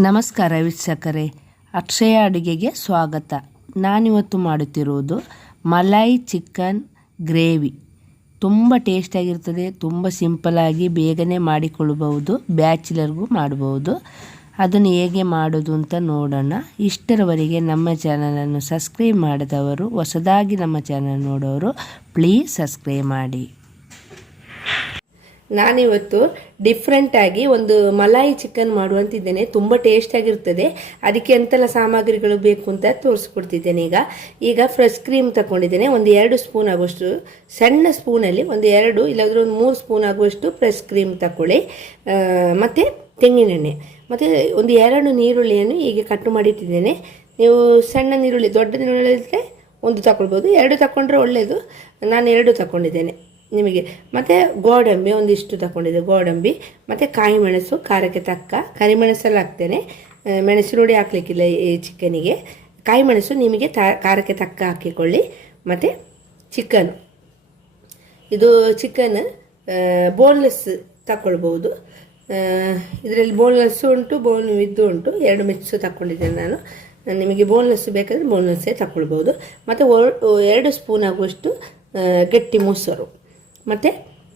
ನಮಸ್ಕಾರ ವೀಕ್ಷಕರೇ, ಅಕ್ಷಯ ಅಡುಗೆಗೆ ಸ್ವಾಗತ. ನಾನಿವತ್ತು ಮಾಡುತ್ತಿರುವುದು ಮಲೈ ಚಿಕನ್ ಗ್ರೇವಿ. ತುಂಬ ಟೇಸ್ಟಾಗಿರ್ತದೆ ತುಂಬ ಸಿಂಪಲಾಗಿ ಬೇಗನೆ ಮಾಡಿಕೊಳ್ಳಬಹುದು, ಬ್ಯಾಚುಲರ್ಗೂ ಮಾಡಬಹುದು. ಅದನ್ನು ಹೇಗೆ ಮಾಡೋದು ಅಂತ ನೋಡೋಣ. ಇಷ್ಟರವರೆಗೆ ನಮ್ಮ ಚಾನಲನ್ನು ಸಬ್ಸ್ಕ್ರೈಬ್ ಮಾಡಿದವರು, ಹೊಸದಾಗಿ ನಮ್ಮ ಚಾನಲ್ ನೋಡೋರು, ಪ್ಲೀಸ್ ಸಬ್ಸ್ಕ್ರೈಬ್ ಮಾಡಿ. ನಾನಿವತ್ತು ಡಿಫ್ರೆಂಟಾಗಿ ಒಂದು ಮಲಾಯಿ ಚಿಕನ್ ಮಾಡುವಂತಿದ್ದೇನೆ. ತುಂಬ ಟೇಸ್ಟಾಗಿರ್ತದೆ ಅದಕ್ಕೆ ಎಂತೆಲ್ಲ ಸಾಮಗ್ರಿಗಳು ಬೇಕು ಅಂತ ತೋರಿಸ್ಕೊಡ್ತಿದ್ದೇನೆ ಈಗ. ಈಗ ಫ್ರೆಶ್ ಕ್ರೀಮ್ ತಗೊಂಡಿದ್ದೇನೆ ಒಂದು ಎರಡು ಸ್ಪೂನ್ ಆಗುವಷ್ಟು, ಸಣ್ಣ ಸ್ಪೂನಲ್ಲಿ ಒಂದು ಎರಡು, ಇಲ್ಲಾದ್ರೆ ಒಂದು ಮೂರು ಸ್ಪೂನ್ ಆಗುವಷ್ಟು ಫ್ರೆಶ್ ಕ್ರೀಮ್ ತಗೊಳ್ಳಿ ಮತ್ತು ತೆಂಗಿನೆಣ್ಣೆ. ಮತ್ತು ಒಂದು ಎರಡು ನೀರುಳ್ಳಿಯನ್ನು ಹೀಗೆ ಕಟ್ ಮಾಡಿಟ್ಟಿದ್ದೇನೆ. ನೀವು ಸಣ್ಣ ನೀರುಳ್ಳಿ ದೊಡ್ಡ ನೀರುಳ್ಳಿ ಇದ್ದರೆ ಒಂದು ತಗೊಳ್ಬೋದು ಎರಡು ತಗೊಂಡ್ರೆ ಒಳ್ಳೆಯದು ನಾನು ಎರಡು ತಗೊಂಡಿದ್ದೇನೆ ನಿಮಗೆ. ಮತ್ತು ಗೋಡಂಬಿ, ಒಂದಿಷ್ಟು ತಗೊಂಡಿದ್ದೆ ಗೋಡಂಬಿ. ಮತ್ತು ಕಾಯಿ ಮೆಣಸು ಖಾರಕ್ಕೆ ತಕ್ಕ. ಕರಿಮೆಣಸೆಲ್ಲ ಹಾಕ್ತೇನೆ. ಮೆಣಸು ನೋಡಿ ಹಾಕ್ಲಿಕ್ಕಿಲ್ಲ ಈ ಚಿಕನಿಗೆ ಕಾಯಿ ಮೆಣಸು ನಿಮಗೆ ತ, ಖಾರಕ್ಕೆ ತಕ್ಕ ಹಾಕಿಕೊಳ್ಳಿ. ಮತ್ತು ಚಿಕನ್. ಇದು ಚಿಕನ್ ಬೋನ್ಲೆಸ್ ತಗೊಳ್ಬೋದು ಇದರಲ್ಲಿ ಬೋನ್ಲೆಸ್ಸು ಉಂಟು ಬೋನ್ ಇದ್ದು ಉಂಟು. ಎರಡು ಮಿಕ್ಸು ತಗೊಂಡಿದ್ದೇನೆ ನಾನು. ನಿಮಗೆ ಬೋನ್ಲೆಸ್ ಬೇಕಾದರೆ ಬೋನ್ಲೆಸ್ಸೇ ತಗೊಳ್ಬೋದು ಮತ್ತು ಎರಡು ಸ್ಪೂನ್ ಆಗುವಷ್ಟು ಗಟ್ಟಿ ಮೊಸರು. ಮತ್ತು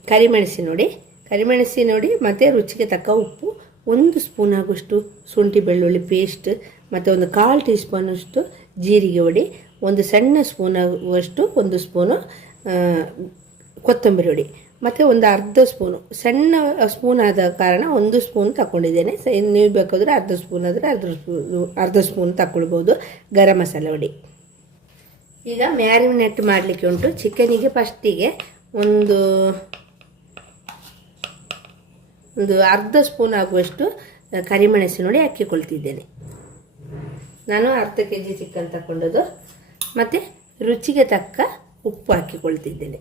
ಕರಿಮೆಣಸಿ ನೋಡಿ. ಕರಿಮೆಣಸಿ ನೋಡಿ, ಮತ್ತು ರುಚಿಗೆ ತಕ್ಕ ಉಪ್ಪು, ಒಂದು ಸ್ಪೂನ್ ಆಗುವಷ್ಟು ಶುಂಠಿ ಬೆಳ್ಳುಳ್ಳಿ ಪೇಸ್ಟ್ ಮತ್ತು ಒಂದು ಕಾಲು ಟೀ ಸ್ಪೂನಷ್ಟು ಜೀರಿಗೆ ಹೊಡಿ ಒಂದು ಸಣ್ಣ ಸ್ಪೂನ್ ಆಗುವಷ್ಟು ಒಂದು ಸ್ಪೂನು ಕೊತ್ತಂಬರಿ ಹೊಡಿ ಮತ್ತು ಒಂದು ಅರ್ಧ ಸ್ಪೂನು, ಸಣ್ಣ ಸ್ಪೂನ್ ಆದ ಕಾರಣ ಒಂದು ಸ್ಪೂನ್ ತಗೊಂಡಿದ್ದೇನೆ ಸ ನೀವು ಬೇಕಾದರೆ ಅರ್ಧ ಸ್ಪೂನ್ ಆದರೆ ಅರ್ಧ ಸ್ಪೂನು, ಅರ್ಧ ಸ್ಪೂನ್ ತಗೊಳ್ಬೋದು ಗರಂ ಮಸಾಲೆ ಹೊಡಿ ಈಗ ಮ್ಯಾರಿನೇಟ್ ಮಾಡಲಿಕ್ಕೆ ಉಂಟು ಚಿಕನಿಗೆ ಫಸ್ಟಿಗೆ ಒಂದು ಒಂದು ಅರ್ಧ ಸ್ಪೂನ್ ಆಗುವಷ್ಟು ಕರಿಮೆಣಸಿನ ನೋಡಿ ಹಾಕಿಕೊಳ್ತಿದ್ದೇನೆ. ನಾನು ಅರ್ಧ ಕೆ ಜಿ ಚಿಕನ್ ತಗೊಂಡದ್ದು ಮತ್ತು ರುಚಿಗೆ ತಕ್ಕ ಉಪ್ಪು ಹಾಕಿಕೊಳ್ತಿದ್ದೇನೆ.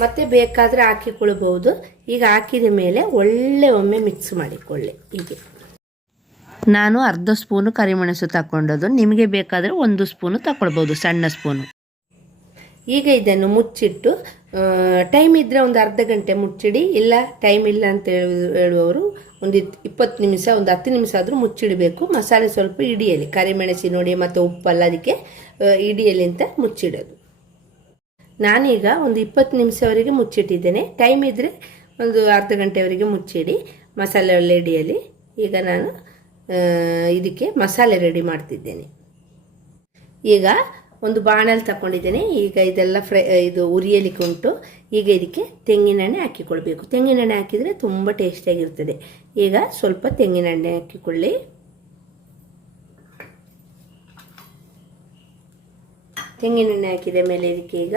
ಮತ್ತು ಬೇಕಾದರೆ ಹಾಕಿಕೊಳ್ಳಬಹುದು ಈಗ ಹಾಕಿದ ಮೇಲೆ ಒಳ್ಳೆ ಒಮ್ಮೆ ಮಿಕ್ಸ್ ಮಾಡಿಕೊಳ್ಳಿ. ಹೀಗೆ. ನಾನು ಅರ್ಧ ಸ್ಪೂನು ಕರಿಮೆಣಸು ತಗೊಂಡದ್ದು ನಿಮಗೆ ಬೇಕಾದರೆ ಒಂದು ಸ್ಪೂನು ತಗೊಳ್ಬೋದು ಸಣ್ಣ ಸ್ಪೂನು. ಈಗ ಇದನ್ನು ಮುಚ್ಚಿಟ್ಟು ಟೈಮ್ ಇದ್ದರೆ ಒಂದು ಅರ್ಧ ಗಂಟೆ ಮುಚ್ಚಿಡಿ, ಇಲ್ಲ ಟೈಮ್ ಇಲ್ಲ ಅಂತ ಹೇಳುವವರು ಒಂದು ಇಪ್ಪತ್ತು ನಿಮಿಷ, ಒಂದು ಹತ್ತು ನಿಮಿಷ ಆದರೂ ಮುಚ್ಚಿಡಬೇಕು. ಮಸಾಲೆ ಸ್ವಲ್ಪ ಇಡಿಯಲ್ಲಿ ಕರಿಮೆಣಸಿ ನೋಡಿ ಮತ್ತು ಉಪ್ಪಲ್ಲ ಅದಕ್ಕೆ ಇಡಿಯಲ್ಲಿ ಇಡಿಯಲಿ ಅಂತ ಮುಚ್ಚಿಡೋದು. ನಾನೀಗ ಒಂದು ಇಪ್ಪತ್ತು ನಿಮಿಷವರೆಗೆ ಮುಚ್ಚಿಟ್ಟಿದ್ದೇನೆ. ಟೈಮ್ ಇದ್ದರೆ ಒಂದು ಅರ್ಧ ಗಂಟೆವರೆಗೆ ಮುಚ್ಚಿಡಿ, ಮಸಾಲೆ ಒಳ್ಳೆ ಇಡಿಯಲ್ಲಿ. ಈಗ ನಾನು ಇದಕ್ಕೆ ಮಸಾಲೆ ರೆಡಿ ಮಾಡ್ತಿದ್ದೇನೆ. ಈಗ ಒಂದು ಬಾಣಲ್ಲಿ ತಗೊಂಡಿದ್ದೇನೆ ಈಗ ಇದೆಲ್ಲ ಫ್ರೈ, ಇದು ಉರಿಯಲಿಕ್ಕೆ ಉಂಟು. ಈಗ ಇದಕ್ಕೆ ತೆಂಗಿನೆಣ್ಣೆ ಹಾಕಿಕೊಳ್ಬೇಕು. ತೆಂಗಿನೆಣ್ಣೆ ಹಾಕಿದರೆ ತುಂಬ ಟೇಸ್ಟಿಯಾಗಿರ್ತದೆ. ಈಗ ಸ್ವಲ್ಪ ತೆಂಗಿನೆಣ್ಣೆ ಹಾಕಿಕೊಳ್ಳಿ. ತೆಂಗಿನೆಣ್ಣೆ ಹಾಕಿದ ಮೇಲೆ ಇದಕ್ಕೆ ಈಗ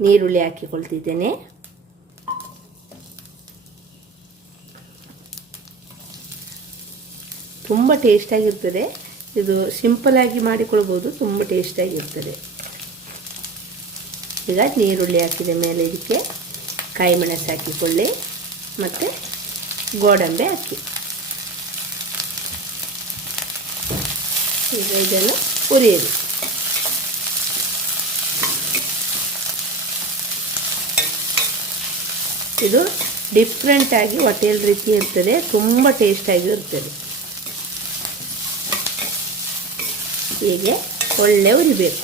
ನೀರುಳ್ಳಿ ಹಾಕಿಕೊಳ್ತಿದ್ದೇನೆ. ತುಂಬ ಟೇಸ್ಟಾಗಿರ್ತದೆ ಇದು ಸಿಂಪಲಾಗಿ ಮಾಡಿಕೊಳ್ಬೋದು, ತುಂಬ ಟೇಸ್ಟಾಗಿರ್ತದೆ ಈಗ ನೀರುಳ್ಳಿ ಹಾಕಿದ ಮೇಲೆ ಇದಕ್ಕೆ ಕಾಯಿ ಮೆಣಸು ಹಾಕಿಕೊಳ್ಳಿ, ಮತ್ತು ಗೋಡಂಬಿ ಹಾಕಿ. ಈಗ ಇದನ್ನು ಹುರಿಯಿರಿ ಇದು ಡಿಫ್ರೆಂಟಾಗಿ ಹೋಟೆಲ್ ರೀತಿ ಇರ್ತದೆ, ತುಂಬ ಟೇಸ್ಟಾಗಿ ಇರ್ತದೆ. ಹೀಗೆ ಒಳ್ಳೆ ಉರಿಬೇಕು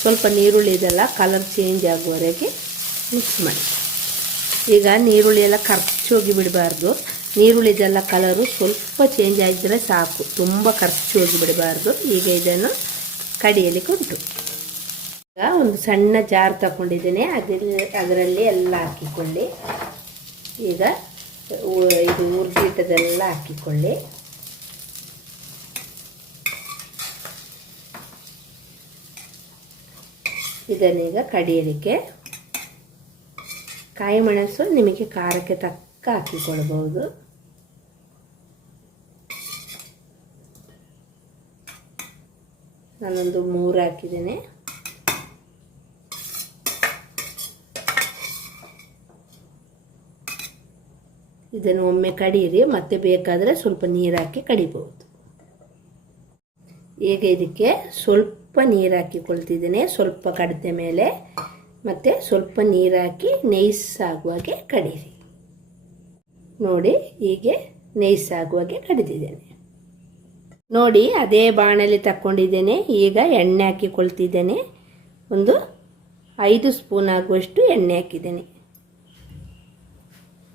ಸ್ವಲ್ಪ ನೀರುಳ್ಳಿ ಇದೆಲ್ಲ ಕಲರ್ ಚೇಂಜ್ ಆಗುವವರೆಗೆ ಮಿಕ್ಸ್ ಮಾಡಿ. ಈಗ ನೀರುಳ್ಳಿ ಎಲ್ಲ ಖರ್ಚು ಹೋಗಿ ಬಿಡಬಾರ್ದು. ನೀರುಳ್ಳಿದೆಲ್ಲ ಕಲರು ಸ್ವಲ್ಪ ಚೇಂಜ್ ಆಗಿದ್ರೆ ಸಾಕು. ತುಂಬ ಖರ್ಚು ಹೋಗಿ ಬಿಡಬಾರ್ದು. ಈಗ ಇದನ್ನು ಕಡಿಯಲಿಕ್ಕೆ ಉಂಟು ಈಗ ಒಂದು ಸಣ್ಣ ಜಾರ್ ತಗೊಂಡಿದ್ದೀನಿ. ಅದರಲ್ಲಿ ಅದರಲ್ಲಿ ಎಲ್ಲ ಹಾಕಿಕೊಳ್ಳಿ. ಈಗ ಇದು ಹುರ್ದಿಟ್ಟದೆಲ್ಲ ಹಾಕಿಕೊಳ್ಳಿ. ಇದನ್ನೀಗ ಕಡಿಯಲಿಕ್ಕೆ ಕಾಯಿ ಮೆಣಸು ನಿಮಗೆ ಖಾರಕ್ಕೆ ತಕ್ಕ ಹಾಕಿಕೊಳ್ಬಹುದು. ನಾನೊಂದು ಮೂರು ಹಾಕಿದ್ದೇನೆ. ಇದನ್ನು ಒಮ್ಮೆ ಕಡಿಯಿರಿ, ಮತ್ತೆ ಬೇಕಾದರೆ ಸ್ವಲ್ಪ ನೀರು ಹಾಕಿ ಕಡಿಬಹುದು. ಈಗ ಇದಕ್ಕೆ ಸ್ವಲ್ಪ ನೀರು ಹಾಕಿಕೊಳ್ತಿದ್ದೇನೆ, ಸ್ವಲ್ಪ ಕಡಿದ ಮೇಲೆ. ಮತ್ತು ಸ್ವಲ್ಪ ನೀರು ಹಾಕಿ ನೈಸ್ ಆಗುವಾಗೆ ಕಡೀರಿ. ನೋಡಿ, ಹೀಗೆ ನೇಯಿಸಾಗುವಾಗೆ ಕಡಿದಿದ್ದೇನೆ ನೋಡಿ, ಅದೇ ಬಾಣಲಿ ತಕ್ಕೊಂಡಿದ್ದೇನೆ, ಈಗ ಎಣ್ಣೆ ಹಾಕಿಕೊಳ್ತಿದ್ದೇನೆ. ಒಂದು ಐದು ಸ್ಪೂನ್ ಆಗುವಷ್ಟು ಎಣ್ಣೆ ಹಾಕಿದ್ದೇನೆ.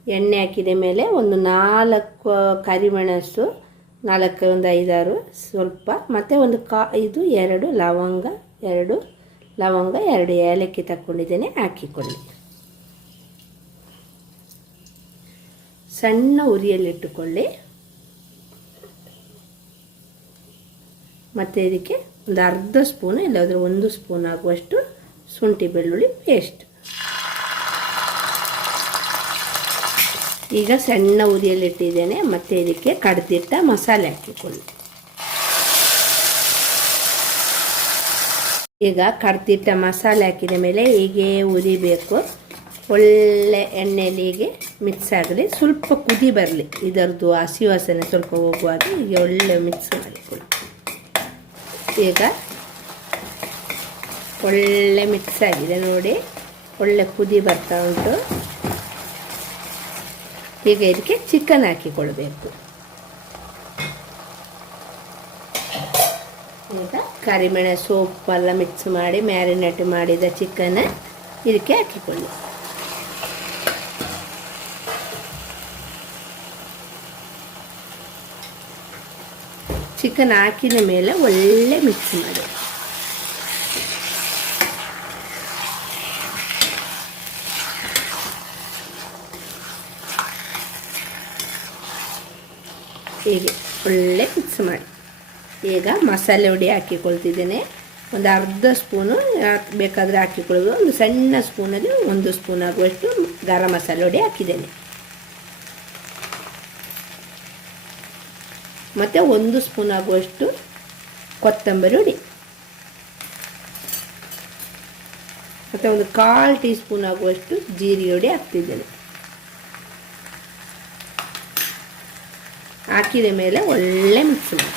ಎಣ್ಣೆ ಹಾಕಿದ ಮೇಲೆ ಒಂದು ನಾಲ್ಕು ಕರಿಮೆಣಸು ನಾಲ್ಕು, ಒಂದು ಐದಾರು, ಸ್ವಲ್ಪ. ಮತ್ತು ಒಂದು ಕಾ, ಇದು ಎರಡು, ಲವಂಗ ಎರಡು ಲವಂಗ ಎರಡು. ಏಲಕ್ಕಿ ತಕ್ಕೊಂಡಿದ್ದೇನೆ, ಹಾಕಿಕೊಳ್ಳಿ. ಸಣ್ಣ ಉರಿಯಲ್ಲಿಟ್ಟುಕೊಳ್ಳಿ. ಮತ್ತು ಇದಕ್ಕೆ ಒಂದು ಅರ್ಧ ಸ್ಪೂನು, ಇಲ್ಲಾದರೂ ಒಂದು ಸ್ಪೂನ್ ಆಗುವಷ್ಟು ಶುಂಠಿ ಬೆಳ್ಳುಳ್ಳಿ ಪೇಸ್ಟ್. ಈಗ ಸಣ್ಣ ಉರಿಯಲ್ಲಿಟ್ಟಿದ್ದೇನೆ ಮತ್ತು ಇದಕ್ಕೆ ಕಡ್ದಿಟ್ಟ ಮಸಾಲೆ ಹಾಕಿಕೊಳ್ಳಿ. ಈಗ ಕಡ್ದಿಟ್ಟ ಮಸಾಲೆ ಹಾಕಿದ ಮೇಲೆ ಹೀಗೆ ಉರಿಬೇಕು. ಒಳ್ಳೆ ಎಣ್ಣೆಯಲ್ಲಿ ಹೀಗೆ ಮಿಕ್ಸ್ ಆಗಲಿ. ಸ್ವಲ್ಪ ಕುದಿ ಬರಲಿ. ಇದರದ್ದು ಹಸಿ ವಾಸನೆ ಸ್ವಲ್ಪ ಹೋಗುವಾಗ ಹೀಗೆ ಒಳ್ಳೆ ಮಿಕ್ಸ್ ಮಾಡಿಕೊಳ್ಳಿ. ಈಗ ಒಳ್ಳೆ ಮಿಕ್ಸ್ ಆಗಿದೆ ನೋಡಿ. ಒಳ್ಳೆ ಕುದಿ ಬರ್ತಾ ಉಂಟು. ಈಗ ಇದಕ್ಕೆ ಚಿಕನ್ ಹಾಕಿಕೊಳ್ಬೇಕು. ಈಗ ಕರಿಮೆಣಸು ಸೊಪ್ಪೆಲ್ಲ ಮಿಕ್ಸ್ ಮಾಡಿ ಮ್ಯಾರಿನೇಟ್ ಮಾಡಿದ ಚಿಕನ್ ಇದಕ್ಕೆ ಹಾಕಿಕೊಳ್ಳಿ. ಚಿಕನ್ ಹಾಕಿದ ಮೇಲೆ ಒಳ್ಳೆ ಮಿಕ್ಸ್ ಮಾಡಿ. ಹೀಗೆ ಒಳ್ಳೆ ಮಿಕ್ಸ್ ಮಾಡಿ. ಈಗ ಮಸಾಲೆ ಹುಡಿ ಹಾಕಿಕೊಳ್ತಿದ್ದೇನೆ. ಒಂದು ಅರ್ಧ ಸ್ಪೂನು ಬೇಕಾದರೆ ಹಾಕಿಕೊಳ್ಳೋದು ಒಂದು ಸಣ್ಣ ಸ್ಪೂನಲ್ಲಿ ಒಂದು ಸ್ಪೂನ್ ಆಗುವಷ್ಟು ಗರಂ ಮಸಾಲೆ ಹುಡಿ ಹಾಕಿದ್ದೇನೆ. ಮತ್ತು ಒಂದು ಸ್ಪೂನ್ ಆಗುವಷ್ಟು ಕೊತ್ತಂಬರಿ ಹುಡಿ. ಮತ್ತು ಒಂದು ಕಾಲು ಟೀ ಸ್ಪೂನ್ ಆಗುವಷ್ಟು ಜೀರಿಗೆ ಹುಡಿ ಹಾಕ್ತಿದ್ದೇನೆ. ಹಾಕಿದ ಮೇಲೆ ಒಳ್ಳೆ ಮಿಕ್ಸ್ ಮಾಡಿ.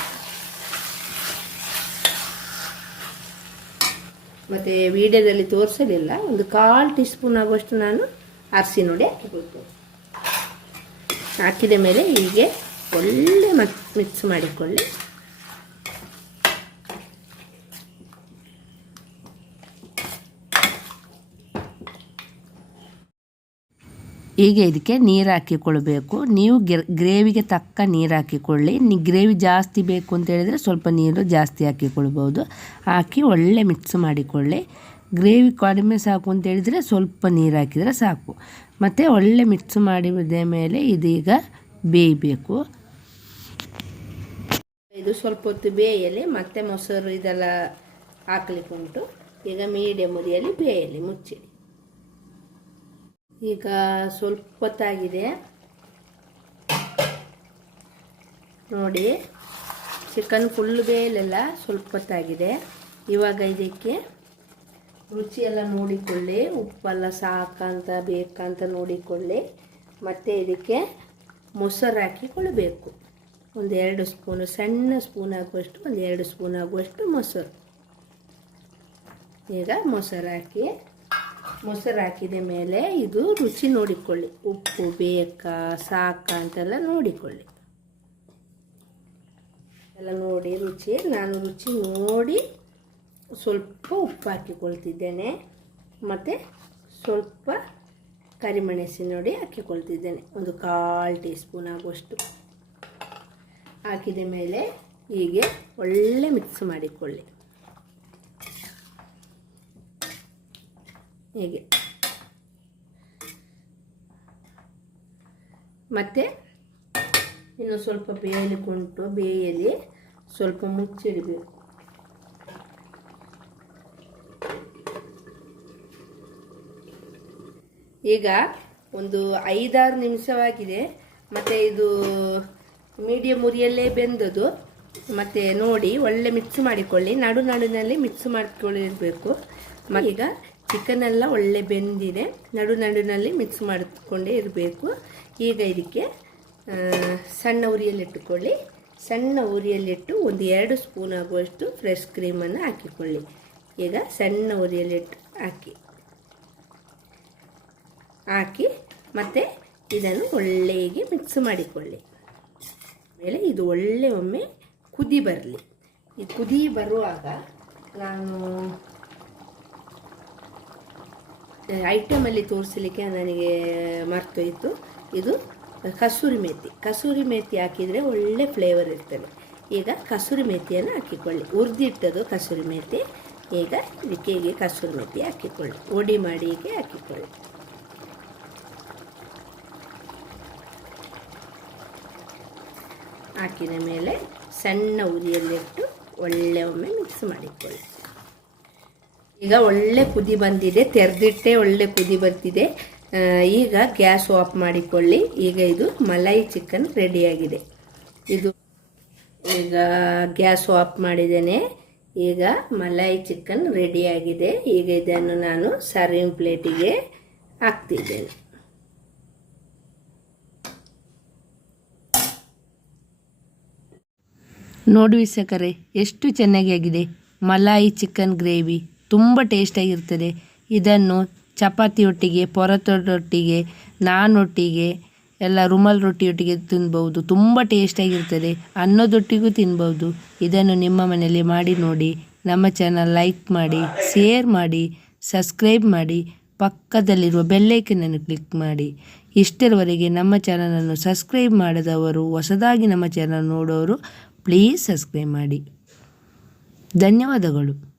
ಮತ್ತು ವಿಡಿಯೋದಲ್ಲಿ ತೋರಿಸಲಿಲ್ಲ, ಒಂದು ಕಾಲು ಟೀ ಸ್ಪೂನ್ ಆಗುವಷ್ಟು ನಾನು ಅರಿಶಿನ ಹಾಕಬೇಕು ಹಾಕಿದ ಮೇಲೆ ಹೀಗೆ ಒಳ್ಳೆ ಮಿಕ್ಸ್ ಮಾಡಿಕೊಳ್ಳಿ. ಈಗ ಇದಕ್ಕೆ ನೀರು ಹಾಕಿಕೊಳ್ಬೇಕು. ನೀವು ಗ್ರೇವಿಗೆ ತಕ್ಕ ನೀರು ಹಾಕಿಕೊಳ್ಳಿ. ನೀ, ಗ್ರೇವಿ ಜಾಸ್ತಿ ಬೇಕು ಅಂತ ಹೇಳಿದರೆ ಸ್ವಲ್ಪ ನೀರು ಜಾಸ್ತಿ ಹಾಕಿಕೊಳ್ಬೋದು. ಹಾಕಿ ಒಳ್ಳೆ ಮಿಕ್ಸ್ ಮಾಡಿಕೊಳ್ಳಿ. ಗ್ರೇವಿ ಕಡಿಮೆ ಸಾಕು ಅಂತ ಹೇಳಿದರೆ ಸ್ವಲ್ಪ ನೀರು ಹಾಕಿದರೆ ಸಾಕು. ಮತ್ತು ಒಳ್ಳೆ ಮಿಕ್ಸ್ ಮಾಡಿದ ಮೇಲೆ ಇದೀಗ ಬೇಯಬೇಕು. ಇದು ಸ್ವಲ್ಪ ಹೊತ್ತು ಬೇಯಲಿ, ಮತ್ತೆ ಮೊಸರು ಇದೆಲ್ಲ ಹಾಕ್ಲಿಕ್ಕೆ ಉಂಟು ಈಗ ಮೀಡಿಯಮ್ ಉರಿಯಲ್ಲಿ ಬೇಯಲಿ, ಮುಚ್ಚಿಡಿ. ಈಗ ಸ್ವಲ್ಪ ಹೊತ್ತಾಗಿದೆ. ನೋಡಿ ಚಿಕನ್ ಫುಲ್ ಬೇಯಲಿಲ್ಲ ಸ್ವಲ್ಪ ಹೊತ್ತಾಗಿದೆ. ಇವಾಗ ಇದಕ್ಕೆ ರುಚಿಯೆಲ್ಲ ನೋಡಿಕೊಳ್ಳಿ, ಉಪ್ಪೆಲ್ಲ ಸಾಕಂತ ಬೇಕಂತ ನೋಡಿಕೊಳ್ಳಿ. ಮತ್ತು ಇದಕ್ಕೆ ಮೊಸರು ಹಾಕಿಕೊಳ್ಬೇಕು ಒಂದು ಎರಡು ಸ್ಪೂನು, ಸಣ್ಣ ಸ್ಪೂನ್ ಆಗುವಷ್ಟು, ಒಂದು ಎರಡು ಸ್ಪೂನ್ ಆಗುವಷ್ಟು ಮೊಸರು. ಈಗ ಮೊಸರು ಹಾಕಿ ಮೊಸರು ಹಾಕಿದ ಮೇಲೆ ಇದು ರುಚಿ ನೋಡಿಕೊಳ್ಳಿ. ಉಪ್ಪು, ಬೇಕಾ, ಸಾಕಾ ಅಂತೆಲ್ಲ ನೋಡಿಕೊಳ್ಳಿ. ಎಲ್ಲ ನೋಡಿ ರುಚಿ. ನಾನು ರುಚಿ ನೋಡಿ ಸ್ವಲ್ಪ ಉಪ್ಪು ಹಾಕಿಕೊಳ್ತಿದ್ದೇನೆ. ಮತ್ತು ಸ್ವಲ್ಪ ಕರಿಮೆಣಸಿನ ನೋಡಿ ಹಾಕಿಕೊಳ್ತಿದ್ದೇನೆ. ಒಂದು ಕಾಲು ಟೀ ಸ್ಪೂನ್ ಆಗುವಷ್ಟು. ಹಾಕಿದ ಮೇಲೆ ಹೀಗೆ ಒಳ್ಳೆ ಮಿಕ್ಸ್ ಮಾಡಿಕೊಳ್ಳಿ. ಹೀಗೆ? ಮತ್ತೆ ಇನ್ನು ಸ್ವಲ್ಪ ಬೇಯಲಿಕ್ಕುಂಟು ಬೇಯಲಿ ಸ್ವಲ್ಪ ಮುಚ್ಚಿಡಬೇಕು. ಈಗ ಒಂದು ಐದಾರು ನಿಮಿಷವಾಗಿದೆ. ಮತ್ತು ಇದು ಮೀಡಿಯಂ ಉರಿಯಲ್ಲೇ ಬೆಂದದು ಮತ್ತು ನೋಡಿ, ಒಳ್ಳೆ ಮಿಕ್ಸ್ ಮಾಡಿಕೊಳ್ಳಿ. ನಡು ನಡುವಿನಲ್ಲಿ ಮಿಕ್ಸ್ ಮಾಡಿಕೊಳ್ಳಿರಬೇಕು ಈಗ ಚಿಕನ್ ಎಲ್ಲ ಒಳ್ಳೆ ಬೆಂದಿದೆ. ನಡು ನಡುವಿನಲ್ಲಿ ಮಿಕ್ಸ್ ಮಾಡಿಕೊಂಡೇ ಇರಬೇಕು. ಈಗ ಇದಕ್ಕೆ ಸಣ್ಣ ಉರಿಯಲ್ಲಿಟ್ಟುಕೊಳ್ಳಿ ಸಣ್ಣ ಉರಿಯಲ್ಲಿಟ್ಟು ಒಂದು ಎರಡು ಸ್ಪೂನ್ ಆಗುವಷ್ಟು ಫ್ರೆಶ್ ಕ್ರೀಮನ್ನು ಹಾಕಿಕೊಳ್ಳಿ. ಈಗ ಸಣ್ಣ ಉರಿಯಲ್ಲಿಟ್ಟು ಹಾಕಿ ಹಾಕಿ ಮತ್ತು ಇದನ್ನು ಒಳ್ಳೆಗೆ ಮಿಕ್ಸ್ ಮಾಡಿಕೊಳ್ಳಿ. ಆಮೇಲೆ ಇದು ಒಳ್ಳೆ ಒಮ್ಮೆ ಕುದಿ ಬರಲಿ. ಈ ಕುದಿ ಬರುವಾಗ ನಾನು ಐಟಮಲ್ಲಿ ತೋರಿಸಲಿಕ್ಕೆ ನನಗೆ ಮರ್ತೋಯಿತು ಇದು ಕಸೂರಿ ಮೇಥಿ ಕಸೂರಿ ಮೇತಿ ಹಾಕಿದರೆ ಒಳ್ಳೆ ಫ್ಲೇವರ್ ಇರ್ತದೆ. ಈಗ ಕಸೂರಿ ಮೇಥಿಯನ್ನು ಹಾಕಿಕೊಳ್ಳಿ. ಹುರಿದಿಟ್ಟದು ಕಸೂರಿ ಮೇಥಿ ಈಗ ಇದಕ್ಕೆ ಕಸೂರಿ ಮೇತಿ ಹಾಕಿಕೊಳ್ಳಿ. ಒಡಿ ಮಾಡಿ ಹೀಗೆ ಹಾಕಿಕೊಳ್ಳಿ. ಹಾಕಿದ ಮೇಲೆ ಸಣ್ಣ ಉರಿಯಲ್ಲಿಟ್ಟು ಒಳ್ಳೆ ಒಮ್ಮೆ ಮಿಕ್ಸ್ ಮಾಡಿಕೊಳ್ಳಿ. ಈಗ ಒಳ್ಳೆ ಕುದಿ ಬಂದಿದೆ, ತೆರೆದಿಟ್ಟೆ ಒಳ್ಳೆ ಕುದಿ ಬರ್ತಿದೆ. ಈಗ ಗ್ಯಾಸ್ ಆಫ್ ಮಾಡಿಕೊಳ್ಳಿ. ಈಗ ಇದು ಮಲೈ ಚಿಕನ್ ರೆಡಿಯಾಗಿದೆ ಇದು ಈಗ ಗ್ಯಾಸ್ ಆಫ್ ಮಾಡಿದ್ದೇನೆ. ಈಗ ಮಲೈ ಚಿಕನ್ ರೆಡಿಯಾಗಿದೆ ಈಗ ಇದನ್ನು ನಾನು ಸರ್ವಿಂಗ್ ಪ್ಲೇಟಿಗೆ ಹಾಕ್ತಿದ್ದೇನೆ. ನೋಡಿ ವೀಕ್ಷಕರೇ, ಎಷ್ಟು ಚೆನ್ನಾಗಿ ಆಗಿದೆ. ಮಲಾಯಿ ಚಿಕನ್ ಗ್ರೇವಿ ತುಂಬ ಟೇಸ್ಟಾಗಿರ್ತದೆ ಇದನ್ನು ಚಪಾತಿಯೊಟ್ಟಿಗೆ ನಾನ್ ನಾನೊಟ್ಟಿಗೆ, ಎಲ್ಲ ರುಮಾಲ್ ರೊಟ್ಟಿಯೊಟ್ಟಿಗೆ ತಿನ್ಬೌದು ತುಂಬ ಟೇಸ್ಟಾಗಿರ್ತದೆ ಅನ್ನದೊಟ್ಟಿಗೂ ತಿನ್ಬೌದು ಇದನ್ನು ನಿಮ್ಮ ಮನೆಯಲ್ಲಿ ಮಾಡಿ ನೋಡಿ. ನಮ್ಮ ಚಾನಲ್ ಲೈಕ್ ಮಾಡಿ ಶೇರ್ ಮಾಡಿ ಸಬ್ಸ್ಕ್ರೈಬ್ ಮಾಡಿ, ಪಕ್ಕದಲ್ಲಿರುವ ಬೆಲ್ಲೈಕನನ್ನು ಕ್ಲಿಕ್ ಮಾಡಿ. ಇಷ್ಟರವರೆಗೆ ನಮ್ಮ ಚಾನಲನ್ನು ಸಬ್ಸ್ಕ್ರೈಬ್ ಮಾಡದವರು, ಹೊಸದಾಗಿ ನಮ್ಮ ಚಾನಲ್ ನೋಡೋರು ಪ್ಲೀಸ್ ಸಬ್ಸ್ಕ್ರೈಬ್ ಮಾಡಿ. ಧನ್ಯವಾದಗಳು.